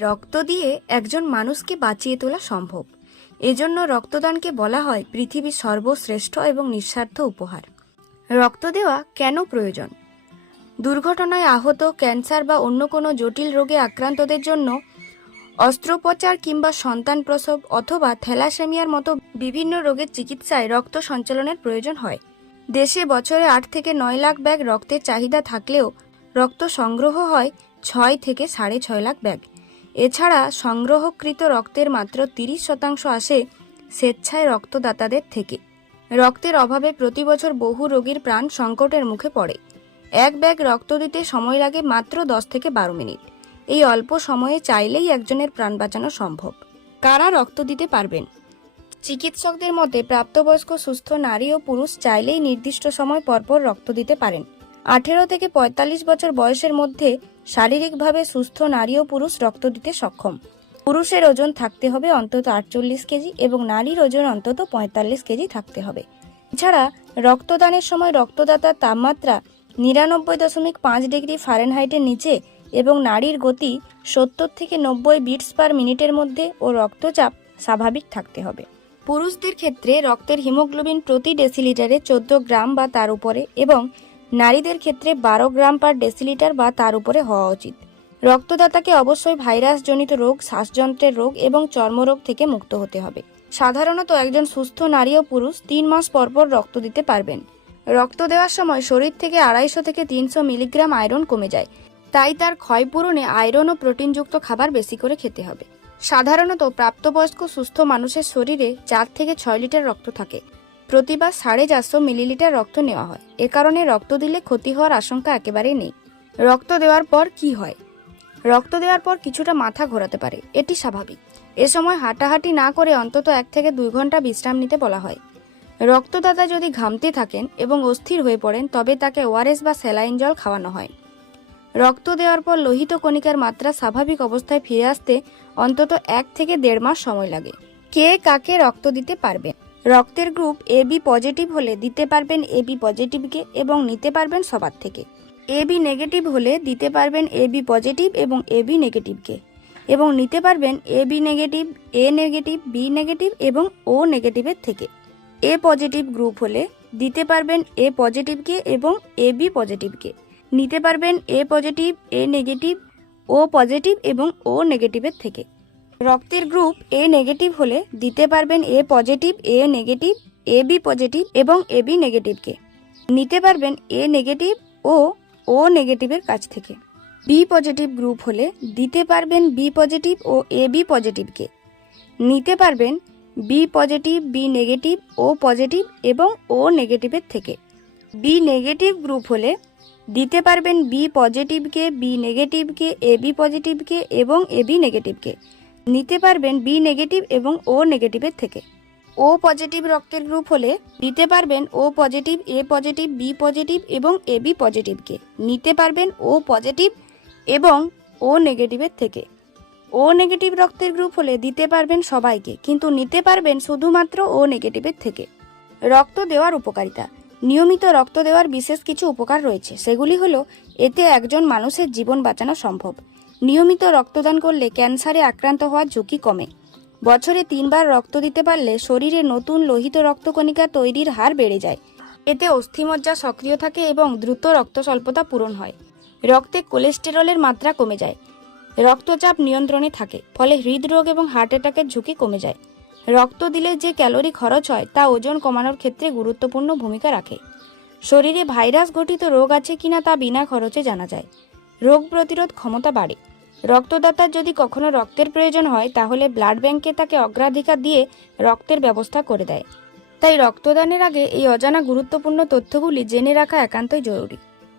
রক্ত দিয়ে একজন মানুষকে বাঁচিয়ে তোলা সম্ভব। এজন্য রক্তদানকে বলা হয় পৃথিবীর সর্বশ্রেষ্ঠ এবং নিঃস্বার্থ উপহার। রক্ত দেওয়া কেন প্রয়োজন? দুর্ঘটনায় আহত, ক্যান্সার বা অন্য কোনো জটিল রোগে আক্রান্তদের জন্য অস্ত্রোপচার কিংবা সন্তান প্রসব অথবা থ্যালাসেমিয়ার মতো বিভিন্ন রোগের চিকিৎসায় রক্ত সঞ্চালনের প্রয়োজন হয়। দেশে বছরে আট থেকে নয় লাখ ব্যাগ রক্তের চাহিদা থাকলেও রক্ত সংগ্রহ হয় ছয় থেকে সাড়ে ছয় লাখ ব্যাগ। এছাড়া সংগ্রহকৃত রক্তের মাত্র তিরিশ শতাংশ আসে স্বেচ্ছায় রক্তদাতাদের থেকে। রক্তের অভাবে প্রতি বছর বহু রোগীর প্রাণ সংকটের মুখে পড়ে। এক ব্যাগ রক্ত দিতে সময় লাগে মাত্র দশ থেকে বারো মিনিট। এই অল্প সময়ে চাইলেই একজনের প্রাণ বাঁচানো সম্ভব। কারা রক্ত দিতে পারবেন? চিকিৎসকদের মতে, প্রাপ্তবয়স্ক, সুস্থ নারী ও পুরুষ চাইলেই নির্দিষ্ট সময় পরপর রক্ত দিতে পারেন। আঠেরো থেকে পঁয়তাল্লিশ বছর বয়সের মধ্যে শারীরিকভাবে সুস্থ নারী ও পুরুষ রক্ত দিতে সক্ষম। পুরুষের ওজন থাকতে হবে অন্তত আটচল্লিশ কেজি এবং নারীর ওজন অন্তত পঁয়তাল্লিশ কেজি থাকতে হবে। এছাড়া রক্তদানের সময় রক্তদাতার তাপমাত্রা নিরানব্বই দশমিক পাঁচ ডিগ্রি ফারেনহাইটের নিচে এবং নারীর গতি সত্তর থেকে নব্বই বিটস পার মিনিটের মধ্যে ও রক্তচাপ স্বাভাবিক থাকতে হবে। পুরুষদের ক্ষেত্রে রক্তের হিমোগ্লোবিন প্রতি ডেসিলিটারে চোদ্দ গ্রাম বা তার উপরে এবং নারীদের ক্ষেত্রে বারো গ্রাম পার ডেসিলিটার বা তার উপরে হওয়া উচিত। রক্তদাতাকে অবশ্যই ভাইরাসজনিত রোগ, শ্বাসযন্ত্রের রোগ এবং চর্মরোগ থেকে মুক্ত হতে হবে। সাধারণত একজন সুস্থ নারী ও পুরুষ তিন মাস পরপর রক্ত দিতে পারবেন। রক্ত দেওয়ার সময় শরীর থেকে আড়াইশো থেকে তিনশো মিলিগ্রাম আয়রন কমে যায়। তাই তার ক্ষয়পূরণে আয়রন ও প্রোটিনযুক্ত খাবার বেশি করে খেতে হবে। সাধারণত প্রাপ্তবয়স্ক সুস্থ মানুষের শরীরে চার থেকে ছয় লিটার রক্ত থাকে। প্রতিবার সাড়ে চারশো মিলিলিটার রক্ত নেওয়া হয়। এ কারণে রক্ত দিলে ক্ষতি হওয়ার আশঙ্কা একেবারেই নেই। রক্ত দেওয়ার পর কি হয়? রক্ত দেওয়ার পর কিছুটা মাথা ঘোরাতে পারে। এটি স্বাভাবিক। এ সময় হাঁটাহাঁটি না করে অন্তত এক থেকে দুই ঘণ্টা বিশ্রাম নিতে বলা হয়। রক্তদাতা যদি ঘামতে থাকেন এবং অস্থির হয়ে পড়েন, তবে তাকে ওআরএস বা স্যালাইন জল খাওয়ানো হয়। রক্ত দেওয়ার পর লোহিত কণিকার মাত্রা স্বাভাবিক অবস্থায় ফিরে আসতে অন্তত এক থেকে দেড় মাস সময় লাগে। কে কাকে রক্ত দিতে পারবে রক্তের গ্রুপ এ বি পজিটিভ হলে দিতে পারবেন এ বি পজিটিভকে এবং নিতে পারবেন সবার থেকে। এ বি নেগেটিভ হলে দিতে পারবেন এ বি পজিটিভ এবং এ বি নেগেটিভকে এবং নিতে পারবেন A B negative, A negative, B negative এবং ও নেগেটিভের থেকে। এ পজিটিভ গ্রুপ হলে দিতে পারবেন এ পজিটিভকে এবং এ বি পজিটিভকে নিতে পারবেন A positive, A negative, O positive এবং ও নেগেটিভের থেকে। রক্তের গ্রুপ এ নেগেটিভ হলে দিতে পারবেন A positive, A negative, A B positive এবং এ বি নেগেটিভকে নিতে পারবেন এ নেগেটিভ ও ও নেগেটিভের কাছ থেকে। বি পজিটিভ গ্রুপ হলে দিতে পারবেন B positive O A B পজিটিভকে নিতে পারবেন B positive, B negative, O positive এবং ও নেগেটিভের থেকে। বি নেগেটিভ গ্রুপ হলে দিতে পারবেন বি পজিটিভকে বি নেগেটিভকে এ বি পজিটিভকে এবং এ বি নেগেটিভকে নিতে পারবেন বি নেগেটিভ এবং ও নেগেটিভের থেকে। ও পজিটিভ রক্তের গ্রুপ হলে দিতে পারবেন O positive A positive B positive এবং এ বি পজিটিভকে নিতে পারবেন ও পজিটিভ এবং ও নেগেটিভের থেকে। ও নেগেটিভ রক্তের গ্রুপ হলে দিতে পারবেন সবাইকে, কিন্তু নিতে পারবেন শুধুমাত্র ও নেগেটিভের থেকে। রক্ত দেওয়ার উপকারিতা। নিয়মিত রক্ত দেওয়ার বিশেষ কিছু উপকার রয়েছে। সেগুলি হলো, এতে একজন মানুষের জীবন বাঁচানো সম্ভব। নিয়মিত রক্তদান করলে ক্যান্সারে আক্রান্ত হওয়ার ঝুঁকি কমে। বছরে তিনবার রক্ত দিতে পারলে শরীরে নতুন লোহিত রক্তকণিকা তৈরির হার বেড়ে যায়। এতে অস্থিমজ্জা সক্রিয় থাকে এবং দ্রুত রক্ত স্বল্পতা পূরণ হয়। রক্তে কোলেস্টেরলের মাত্রা কমে যায়। রক্তচাপ নিয়ন্ত্রণে থাকে, ফলে হৃদরোগ এবং হার্ট অ্যাটাকের ঝুঁকি কমে যায়। রক্ত দিলে যে ক্যালোরি খরচ হয়, তা ওজন কমানোর ক্ষেত্রে গুরুত্বপূর্ণ ভূমিকা রাখে। শরীরে ভাইরাস ঘটিত রোগ আছে কিনা তা বিনা খরচে জানা যায়। রোগ প্রতিরোধ ক্ষমতা বাড়ে। রক্তদাতার যদি কখনো রক্তের প্রয়োজন হয়, তাহলে ব্লাড ব্যাংকে তাকে অগ্রাধিকার দিয়ে রক্তের ব্যবস্থা করে দেয়। তাই রক্তদানের আগে এই অজানা গুরুত্বপূর্ণ তথ্যগুলি জেনে রাখা একান্তই জরুরি।